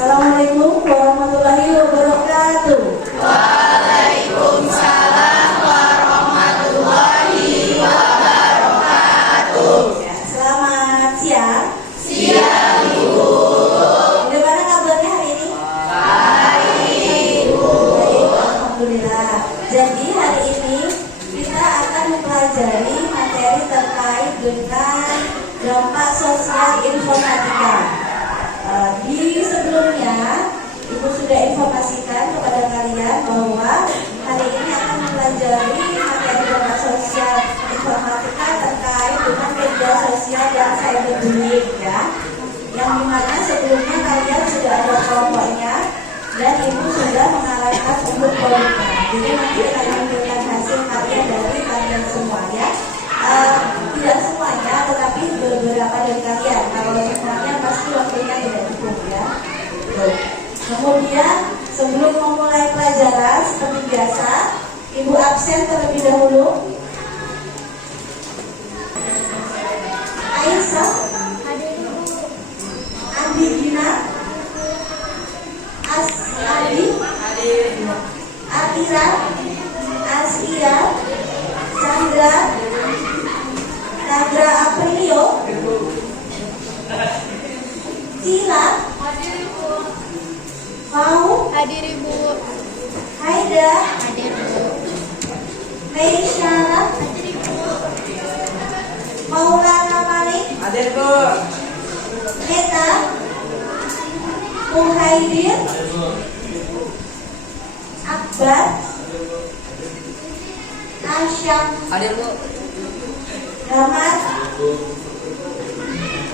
Assalamualaikum warahmatullahi wabarakatuh. Waalaikumsalam warahmatullahi wabarakatuh. Ya, selamat siang. Siang Ibu. Bagaimana kabarnya hari ini? Baik Ibu. Baik, alhamdulillah. Jadi hari ini kita akan mempelajari materi terkait dengan dampak sosial informatika. Di sebelumnya Ibu sudah informasikan kepada kalian bahwa hari ini akan mempelajari materi dampak sosial informatika terkait dengan media sosial dan cyberbullying, ya. Yang dimana sebelumnya kalian sudah ada kelompoknya dan Ibu sudah mengarahkan untuk kelompoknya. Jadi nanti akan menampilkan hasil karya dari kalian semua, ya. Tidak semuanya, tetapi beberapa dari kalian. Kalau semuanya pasti waktunya tidak cukup, ya. Kemudian sebelum memulai pelajaran seperti biasa, Ibu absen terlebih dahulu. Aisyah, Andi Dina, Adi, Atira, Asia, Chandra, Nagra Aprilio, Cila, Mau, Hadir Ibu. Haida, Hadir Ibu. Meisyara, Maulana Malik, Hadir Bu. Neta, Muhaidir, Akbar, Asyam, Hadir Bu. Rahmat,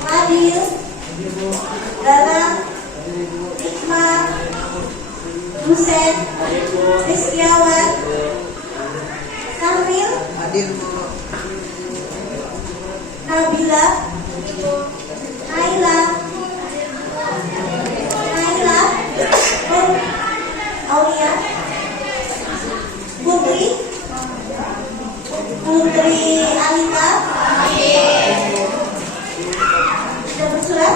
Fadil, Dalam, Hikmah, Husen, Rizkiawan, Kamil, Hadir Bu. Nabila, Naila, Aulia, Putri Alita, sudah bersurat,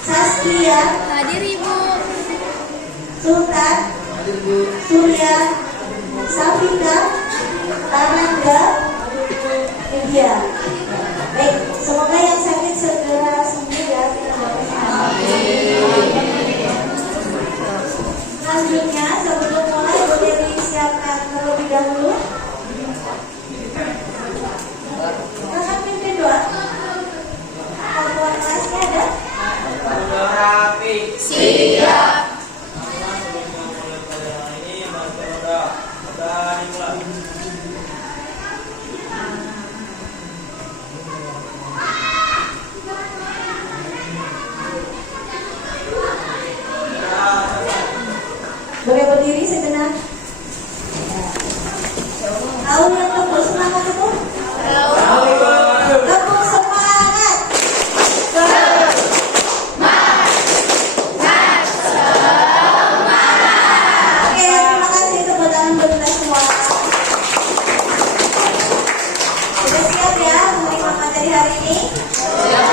Saskia, Hadir Ibu. Sultan, Hadir Bu. Surya, Safika, Ananda, Media. Baik, semoga yang sakit segera sembuh, ya. Selanjutnya, sebelum mulai boleh disiapkan terlebih dahulu. Kakak pimpin doa. Ketua kelasnya ada? Siap. Boleh berdiri sejenak. Tahu yang tepuk semangat itu? Tepuk semangat. Oke, terima kasih, tepuk tangan buat kita semua. Sudah siap ya menerima materi hari ini? Ya.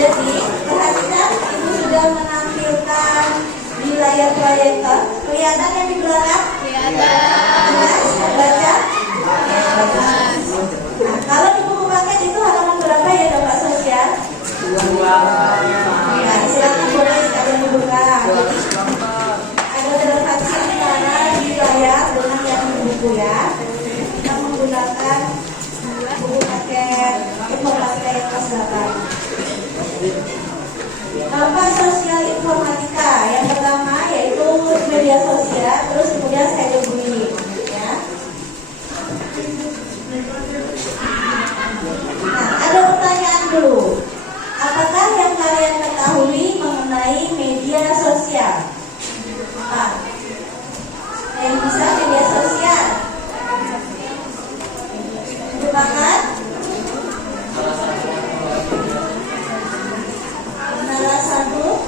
Jadi, perhatikan, Ibu sudah menampilkan di layar proyektor. Kelihatan yang di belakang? Jelas? Baca? Nah, kalau di buku paket itu halaman berapa ya, dampak sosial? Nah, silakan boleh sekalian dibuka. Jadi, ada relevansi antara di layar dengan yang di buku, ya. Kita menggunakan buku paket informatika yang kelas 8. Dampak sosial informatika yang pertama yaitu media sosial, terus kemudian cyberbullying, ya. Nah, ada pertanyaan dulu. Apakah yang kalian ketahui mengenai media sosial? Apa? Yang bisa media sosial? Sepakat? Salah satu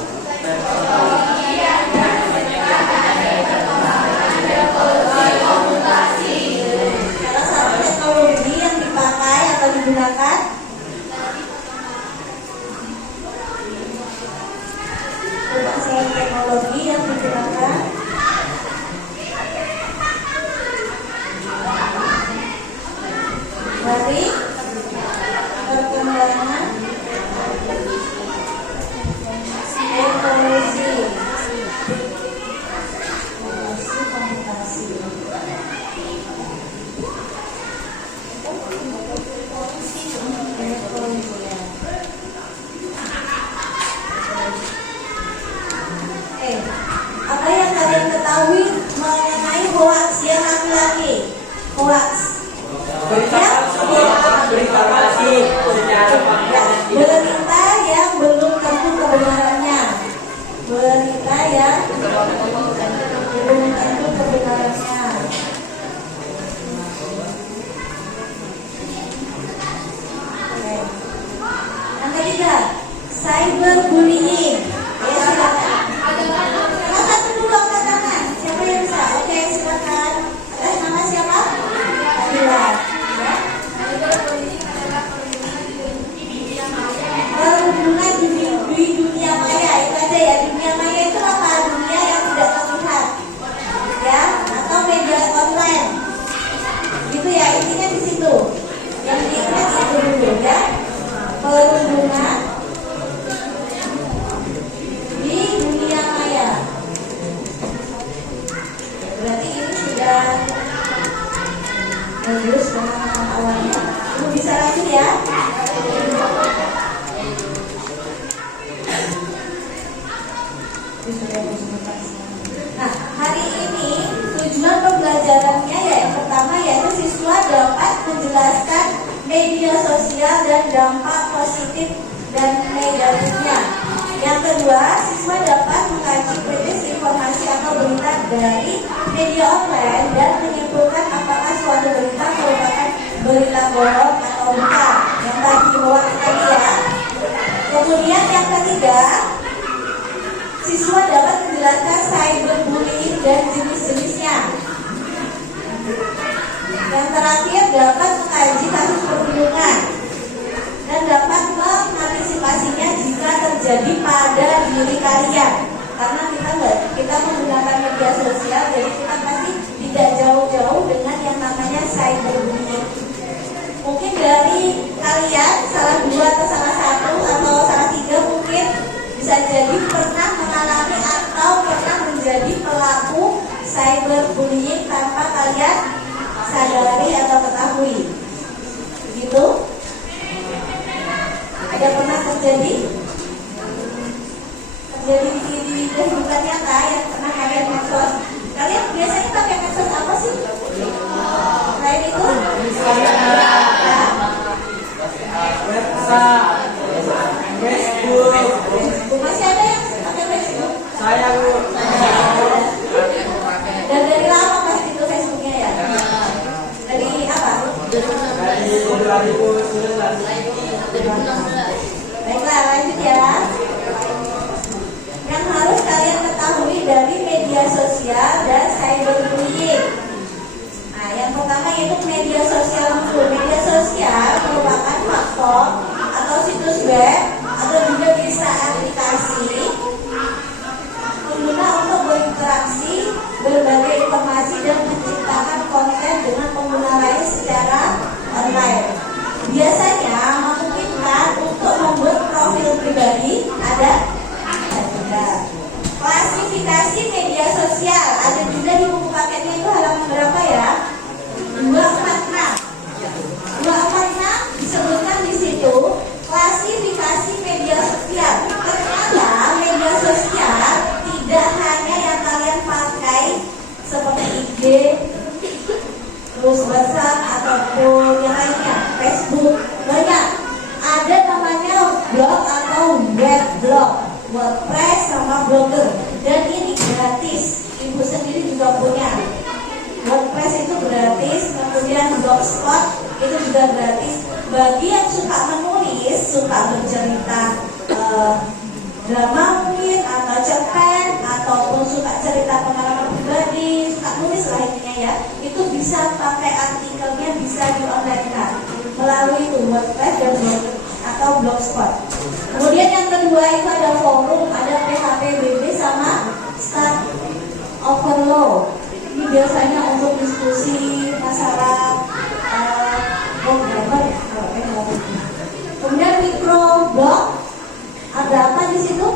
Oke, apa yang kalian ketahui mengenai hoax yang laki-laki? Hoax. Ya, berita palsu secara fakta. berita yang belum tentu kebenarannya. Berita yang belum tentu kebenarannya. Oke. Yang ketiga, cyberbullying. Ya, silakan. Salah satu dulu angkat tangan. Siapa yang bisa? Oke, silakan. Atas nama siapa? Adila. Ya. Perhubungan di dunia maya itu aja ya. Dunia maya itu apa? Dunia yang tidak terlihat, ya, atau media online. Gitu ya, intinya di situ. Yang diingat itu dulu ya. Perhubungan di dunia maya. Berarti ini sudah bagus pemahaman awalnya. Ibu bisa lanjut ya. Nah, hari ini tujuan pembelajarannya ya yang pertama yaitu siswa dapat menjelaskan media sosial dan dampak positif dan negatifnya. Yang kedua, siswa dapat mengkaji kritis informasi atau berita dari media online dan menyimpulkan apakah suatu berita merupakan berita bohong atau bukan. Yang tadi hoax tadi ya. Kemudian yang ketiga, siswa dapat menjelaskan cyberbullying dan jenis-jenisnya. Yang terakhir, dapat mengkaji kasus perundungan dan dapat mengantisipasinya jika terjadi pada diri kalian. Karena kita menggunakan media sosial, jadi kita pasti tidak jauh-jauh dengan yang namanya cyberbullying. Mungkin dari kalian salah dua atau salah satu atau salah tiga mungkin bisa jadi pernah mengalami atau pernah menjadi pelaku cyberbullying tanpa kalian sadari atau ketahui. Begitu? Ada pernah terjadi di kehidupan nyata yang pernah kalian medsos? Kalian biasanya pakai medsos apa sih? Selain itu? WhatsApp, Facebook. Masih ada yang pakai Facebook? Saya Bu. Dan dari lama pasti itu Facebooknya ya? Dari apa? Dari 2019. Baiklah, lanjut ya. Yang harus kalian ketahui dari media sosial dan cyberbullying. Nah, yang pertama yaitu media sosial dulu. Media sosial merupakan platform atau situs web atau juga bisa aplikasi pengguna untuk berinteraksi, berbagai informasi dan menciptakan konten dengan pengguna lain secara online. Biasanya memungkinkan untuk membuat profil pribadi. Ada juga klasifikasi media sosial. Ada juga di buku paketnya itu halaman berapa ya? 246 disebutkan di situ klasifikasi media sosial. Ternyata media sosial tidak hanya yang kalian pakai seperti IG, terus WhatsApp ataupun yang lainnya, Facebook, banyak. Ada namanya blog atau web blog, WordPress sama Blogger, dan ini gratis. Ibu sendiri juga punya. WordPress itu gratis, kemudian Blogspot itu juga gratis. Bagi yang suka menulis, suka bercerita drama mungkin atau cerpen ataupun suka cerita pengalaman pribadi, suka nulis lah intinya ya, itu bisa pakai artikelnya, bisa di-online-kan melalui itu WordPress dan Blogger atau Blogspot. Kemudian yang kedua itu ada forum, ada PHP-BB sama Stack Overflow. Ini biasanya untuk diskusi masalah programmer. Kemudian microblog, ada apa di situ?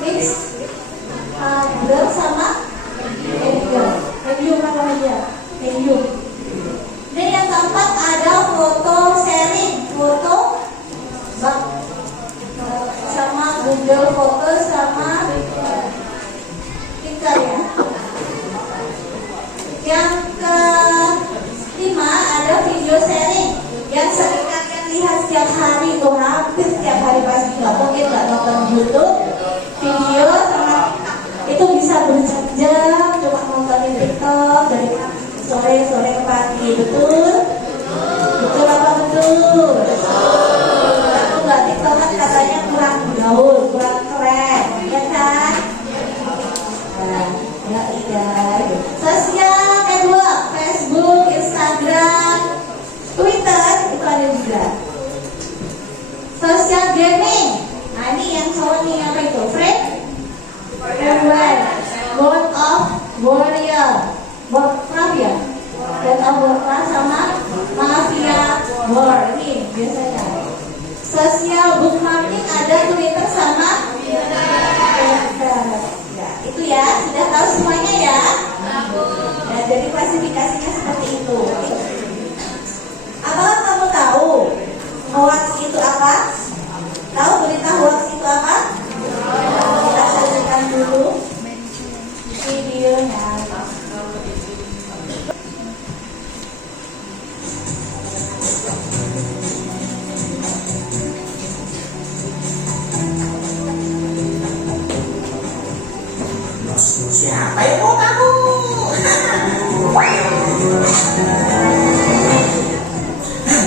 Mix, blog sama medium apa aja? Medium. Dan yang keempat ada foto sharing, foto sama Google Foto sama TikTok dari sore ke pagi, betul? Betul apa betul? Betul nggak? TikTok kan katanya kurang gaul, kurang keren, ya kan? Nah, ya iya. Sosial network, Facebook, Instagram, Twitter itu ada juga. Sosial gaming, nah ini yang cowok nih apa itu? World of Warrior, Warcraft ya, World of Warcraft sama Mafia War ini biasanya. Sosial bookmarking ada Twitter sama ya, itu ya, sudah tahu semuanya ya. Nah, jadi klasifikasinya seperti itu. Apakah kamu tahu hoax itu apa? Tahu berita hoax itu apa? Kita saksikan dulu videonya. Siapa yang mau kamu?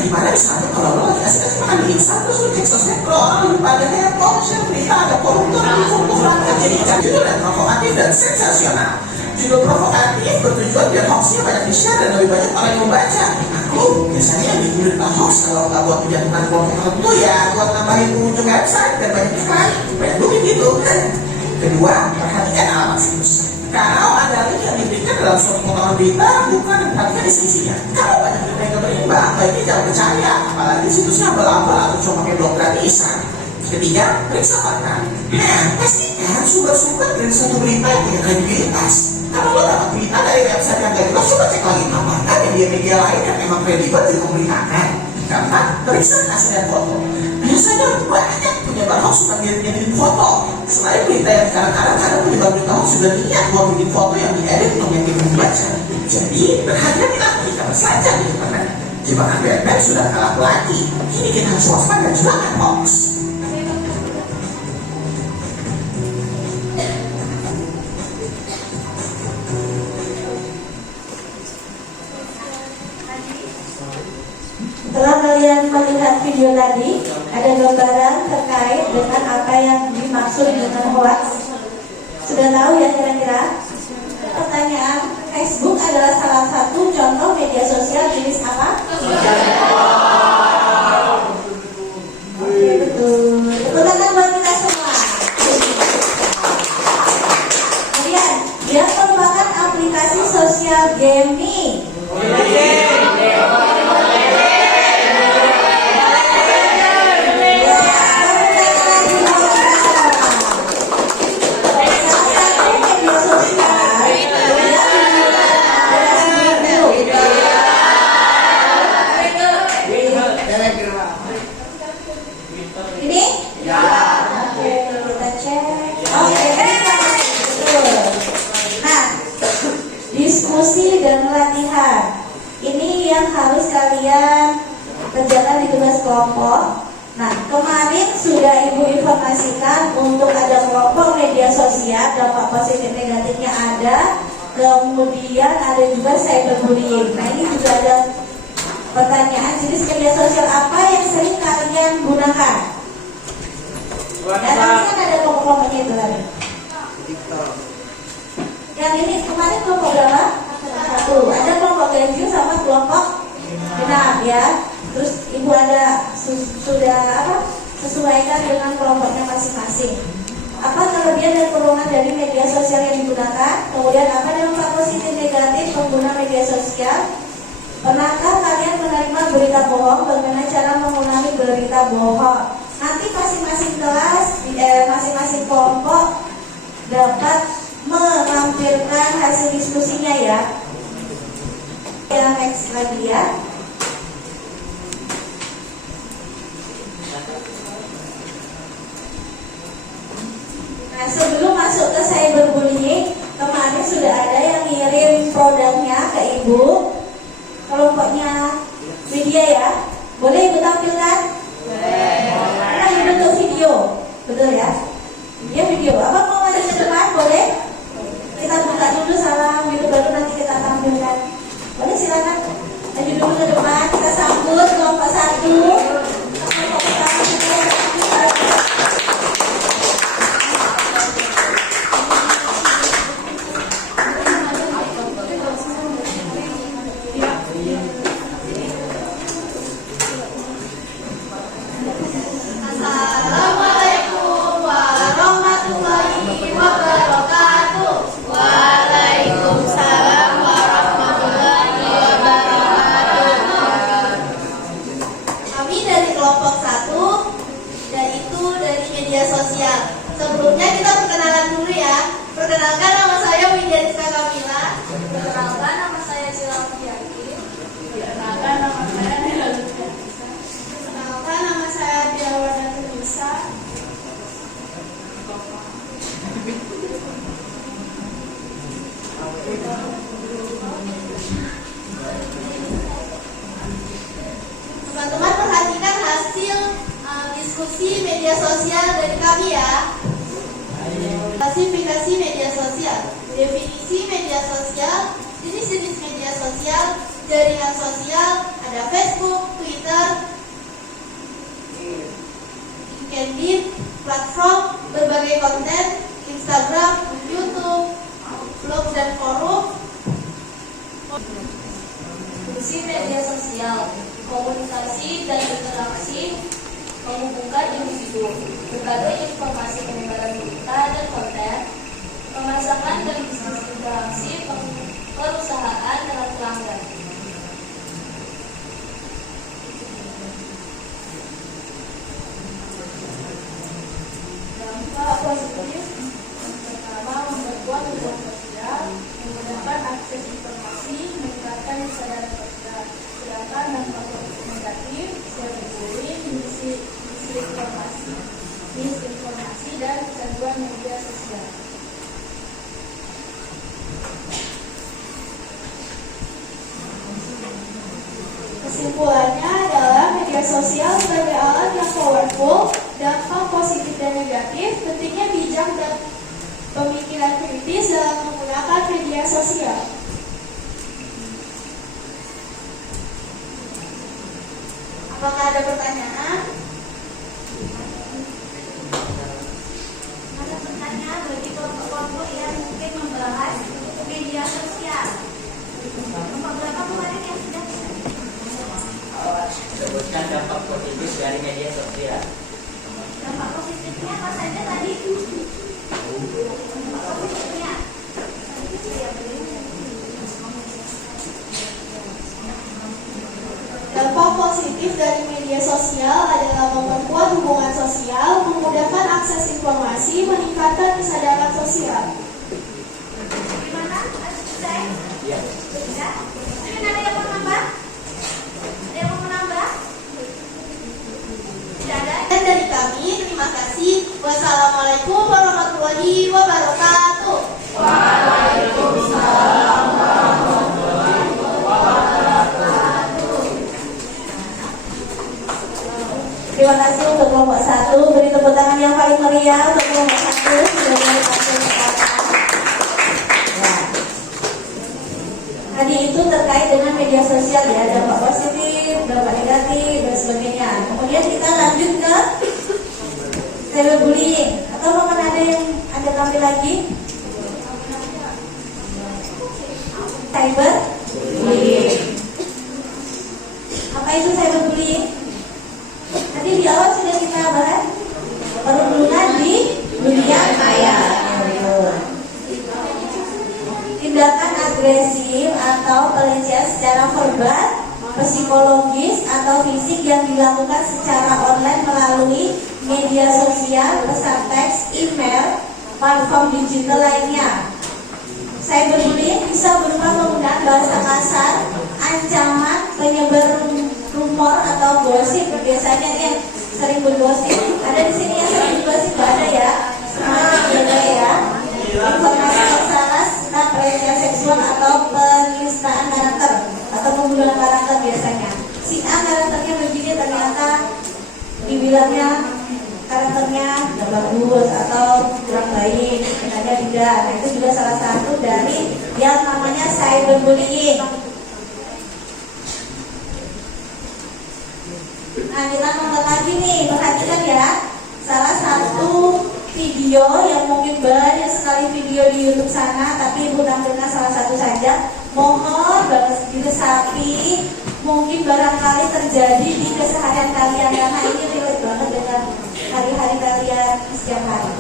Gimana bisa tuh kalau lo dikasih makan di Insta terus lo cek sosmed lo orang pada heboh share berita ada koruptor dihukum rakyat jadikan judul yang provokatif dan sensasional. Judul provokatif bertujuan biar hoaxnya banyak di-share dan lebih banyak orang yang membaca. Aku biasanya yang bikin berita hoax kalau nggak buat menjatuhkan kelompok tertentu ya buat nambahin pengunjung website dan banyak iklan, banyak duit gitu. Kedua, perhatikan alamat situs. Kalau ada link yang diberikan dalam suatu potongan berita, bukan perhatikan isinya. Kalau banyak berita yang berimbang, baiknya jangan percaya, apalagi situsnya abal-abal atau cuma pakai blog gratisan. Ketiga, periksa fakta. Pastikan sumber-sumber dari satu berita yang punya kredibilitas. Kalau lo dapat berita dari website yang gak jelas, coba cek lagi apakah media-media lain yang memang kredibel juga memberitakan. Keempat, periksa hasil dan foto. Biasanya banyak penyebar hoax suka bikin foto. Selain berita yang kadang-kadang penyebar berita hoax juga niat mau bikin foto yang diedit untuk meyakinkan pembaca. Jadi berhati-hatilah ketika berselancar di internet. Jebakan bebek sudah kalah lagi. Kini kita harus waspada jebakan hoax. Setelah kalian melihat video tadi, ada gambaran terkait dengan apa yang dimaksud dengan hoax. Sudah tahu ya kira-kira? Pertanyaan, Facebook adalah salah satu contoh media sosial jenis apa? Oke, betul. Tepuk tangan buat kita semua. Kemudian, dia merupakan aplikasi sosial gaming. Ini? Ya. Oke, kita cek. Oke, betul. Nah, diskusi dan latihan. Ini yang harus kalian kerjakan di tugas kelompok. Nah, kemarin sudah Ibu informasikan untuk ada kelompok media sosial, dampak positif negatifnya ada. Kemudian ada juga cyberbullying. Nah, ini juga ada pertanyaan, jenis media sosial apa yang sering kalian gunakan? Dan nanti kan ada kelompok-kelompoknya itu tadi. Yang ini kemarin kelompok berapa? Satu. Ada kelompok ganjil sama kelompok genap ya. Terus Ibu ada sudah apa? Sesuaikan dengan kelompoknya masing-masing. Apa kelebihan dan kekurangan dari media sosial yang digunakan? Kemudian apa dampak positif negatif pengguna media sosial? Pernahkah kalian menerima berita bohong? Bagaimana cara mengulangi berita bohong? Nanti masing-masing kelas, masing-masing kelompok dapat menampilkan hasil diskusinya ya. Yang next lagi ya. Nah, sebelum masuk ke cyberbullying, kemarin sudah ada yang ngirim produknya ke Ibu. Kelompoknya media ya, boleh Ibu tampilkan? Boleh. Ini bentuk video, betul ya? Dia video. Apa mau maju ke depan? Boleh? Kita buka dulu salam, itu baru nanti kita Definisi media sosial, jenis-jenis media sosial, jaringan sosial, ada Facebook, Twitter, LinkedIn, platform, berbagai konten, Instagram, YouTube, blog dan forum. Fungsi media sosial, komunikasi dan interaksi, menghubungkan individu, berbagai informasi penyebaran berita dan konten, pemasaran dan bisnis interaksi perusahaan dengan pelanggan. Dampak positif yang pertama memperkuat hubungan sosial, memudahkan akses informasi, meningkatkan kesadaran sosial. Sedangkan dampak negatif cyberbullying, misinformasi dan kecanduan media sosial. Kesimpulannya adalah media sosial sebagai alat yang powerful, dampak positif dan negatif, pentingnya bijak dan pemikiran kritis dalam menggunakan media sosial. Apakah ada pertanyaan? Ada pertanyaan bagi kelompok-kelompok yang mungkin membahas media sosial. Kelompok berapa kemarin yang sudah? Sebutkan dampak positif dari media sosial. Dampak positifnya apa saja tadi? Dampak positifnya. Dampak positif dari media sosial adalah memperkuat hubungan sosial, memudahkan akses informasi, meningkatkan kesadaran sosial. Gimana? Selesai? Iya. Sudah? Mungkin ada yang mau nambah? Ada yang mau menambah? Tidak ada? Dan dari kami, terima kasih. Wassalamualaikum warahmatullahi wabarakatuh. Terima kasih untuk kelompok 1. Beri tepuk tangan yang paling meriah untuk kelompok 1. Sudah berhasil kesempatan. Ya. Tadi itu terkait dengan media sosial ya, dampak positif, dampak negatif dan sebagainya. Kemudian kita lanjut ke cyberbullying. Atau mungkin ada yang ada tampil lagi? Cyberbullying. Apa itu cyberbullying? Tadi di awal sudah kita bahas perundungan di dunia maya. Tindakan agresif atau pelecehan secara verbal, psikologis atau fisik yang dilakukan secara online melalui media sosial, pesan teks, email, platform digital lainnya. Cyberbullying bisa berupa penggunaan bahasa kasar, ancaman, penyebar rumor atau gosip. Biasanya yang sering bergosip, ada di sini yang sering bergosip, nggak ada ya? Ada ya. Informasi yang salah tentang pelecehan seksual atau penistaan karakter atau pembunuhan karakter biasanya. Si A karakternya begini, ternyata dibilangnya karakternya nggak bagus atau kurang baik, ternyata tidak. Nah, itu juga salah satu dari yang namanya cyberbullying. Nah, kita nonton lagi nih, perhatikan ya. Salah satu video yang mungkin banyak sekali video di YouTube sana, tapi Ibu tampilkan salah satu saja. Mohon banget diresapi, mungkin barangkali terjadi di keseharian kalian karena ini relate banget dengan hari-hari kalian setiap hari.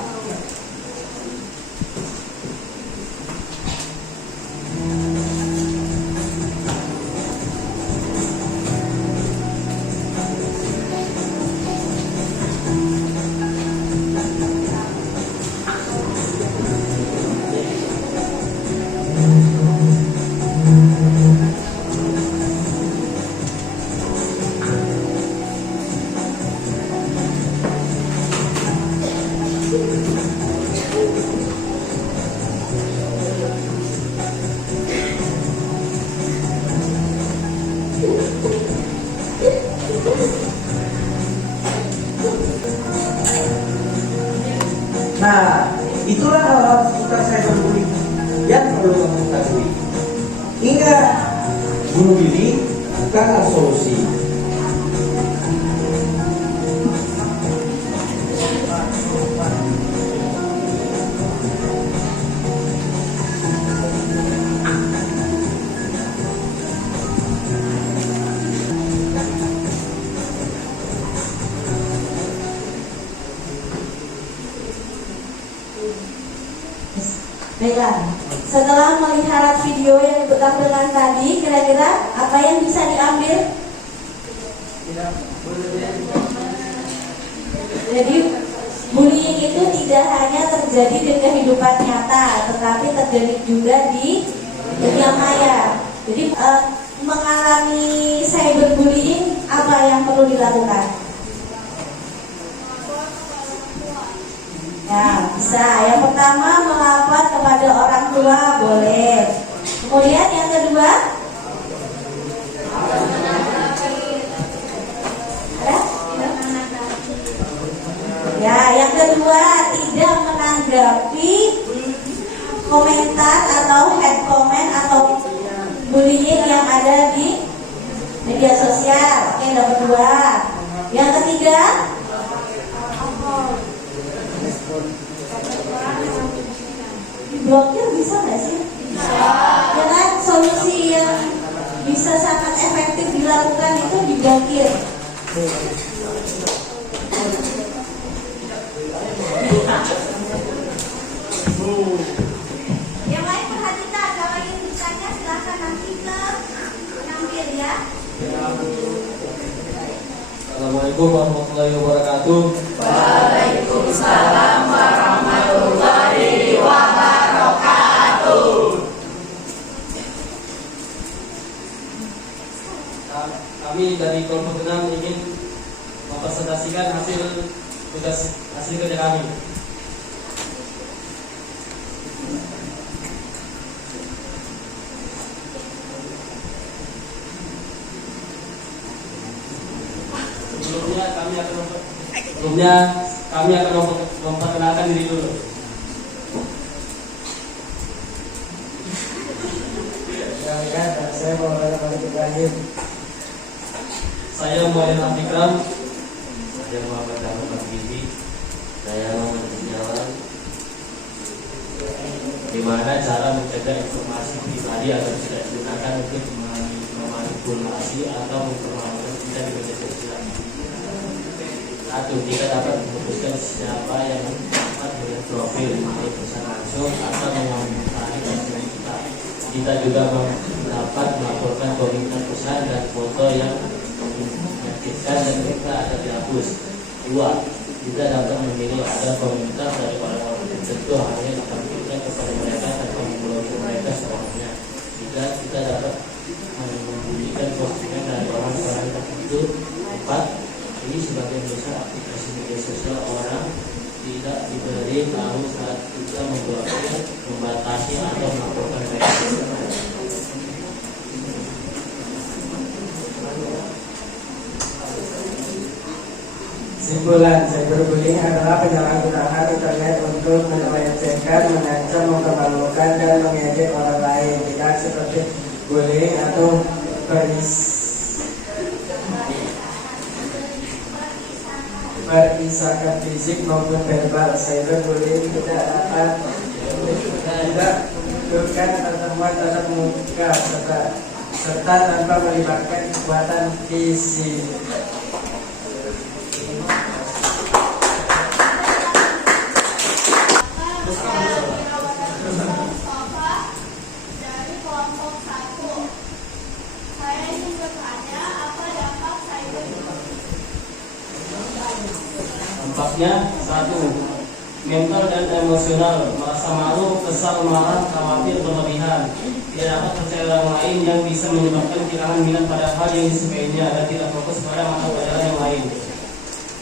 Ingat, bunuh diri bukanlah solusi. Baiklah, setelah melihat video yang ditampilkan tadi, kira-kira apa yang bisa diambil? Jadi, bullying itu tidak hanya terjadi di kehidupan nyata, tetapi terjadi juga di dunia maya. Jadi, mengalami cyberbullying, apa yang perlu dilakukan? Ya, bisa. Yang pertama, melapor kepada orang tua, boleh. Kemudian yang kedua, ada? Ya, yang kedua, tidak menanggapi komentar atau head comment atau bullying yang ada di media sosial. Oke, nomor dua. Yang ketiga, diblokir bisa nggak sih? Bisa. Ya kan, solusi yang bisa sangat efektif dilakukan itu diblokir. Yang lain perhatikan, kalau ingin bertanya silahkan nanti ke penampilan ya. Assalamualaikum warahmatullahi wabarakatuh. Waalaikumsalam warahmatullahi wabarakatuh. Kami dari kelompok 6 ingin mempresentasikan hasil kerja kami. Sebelumnya kami akan memperkenalkan diri dulu. Saya Maulana Malik Ibrahim. Saya Muhammad Abdikram. Saya Muhammad Ahmad Gizi. Saya Muhammad Setiawan. Di mana cara mencegah informasi pribadi agar tidak digunakan untuk memanipulasi atau mempermalukan kita di media sosial. Satu, kita dapat memutuskan siapa yang dapat melihat profil melalui pesan langsung atau mengomentari postingan kita. Kita juga dapat melaporkan komentar pesan dan foto yang menyakitkan dan mereka akan dihapus. Dua, kita dapat memilih agar komentar dari orang-orang tertentu hanya ditampilkan kepada mereka tanpa memblokir mereka selamanya. Tiga, kita dapat membunyikan postingan dari orang-orang tertentu. Empat, ini sebagian besar aplikasi media sosial orang tidak diberi tahu saat kita memblokir, membatasi atau melaporkan mereka. Kesimpulan, cyberbullying adalah penyalahgunaan internet untuk melecehkan, mengancam, mempermalukan, dan mengejek orang lain, tidak seperti bullying atau perisakan fisik maupun verbal. Cyberbullying tidak menimbulkan pertemuan tatap muka serta tanpa melibatkan kekuatan fisik. Dari kelompok 1. Saya ingin bertanya, apa dampak cyberbullying? Dampaknya, satu, mental dan emosional, merasa malu, kesal, marah, khawatir, berlebihan, tidak dapat percaya orang lain yang bisa menyebabkan kehilangan minat pada hal yang disukainya dan tidak fokus pada mata pelajaran yang lain.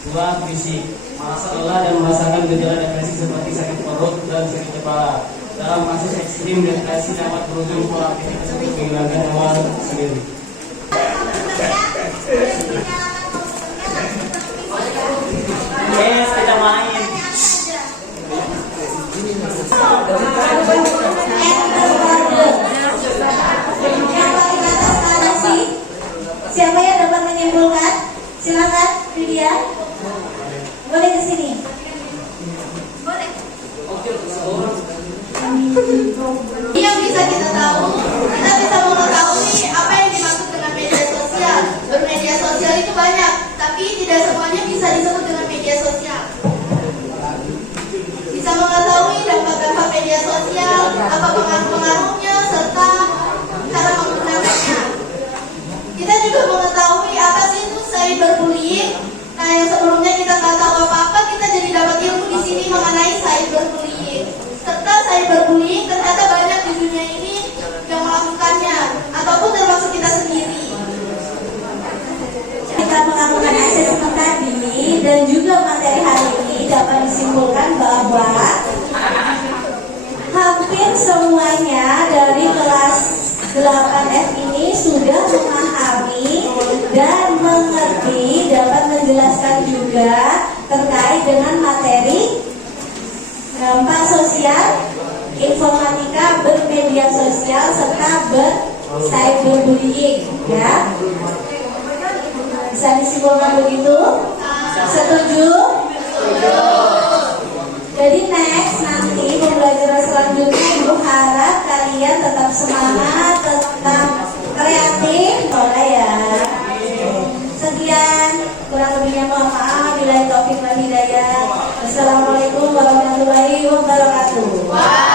Dua, fisik, merasa lelah dan merasakan gejala depresi seperti sakit perut dan sakit kepala. Dalam kasus ekstrim, depresi dapat berujung pola aktivitas untuk menghilangkan nyawa sendiri. Yes, kita main. Enter apa pengaruh-pengaruhnya serta cara menggunakannya. Kita juga mengetahui apa sih itu cyberbullying. Nah, yang sebelumnya kita nggak tahu apa-apa, kita jadi dapat ilmu di sini mengenai cyberbullying. Serta cyberbullying ternyata banyak di dunia ini yang melakukannya, ataupun termasuk kita sendiri. Kita mengamalkan asesmen tadi dan juga materi hari ini dapat disimpulkan bahwa hampir semuanya dari kelas 8F ini sudah memahami dan mengerti, dapat menjelaskan juga terkait dengan materi dampak sosial, informatika, bermedia sosial, serta cyberbullying, ya. Bisa disimpulkan begitu? Setuju? Jadi next nanti pembelajaran selanjutnya Ibu harap kalian tetap semangat, tetap kreatif, boleh ya. Sekian, kurang lebihnya mohon maaf. Bila taufik wal hidayah. Wassalamualaikum warahmatullahi wabarakatuh.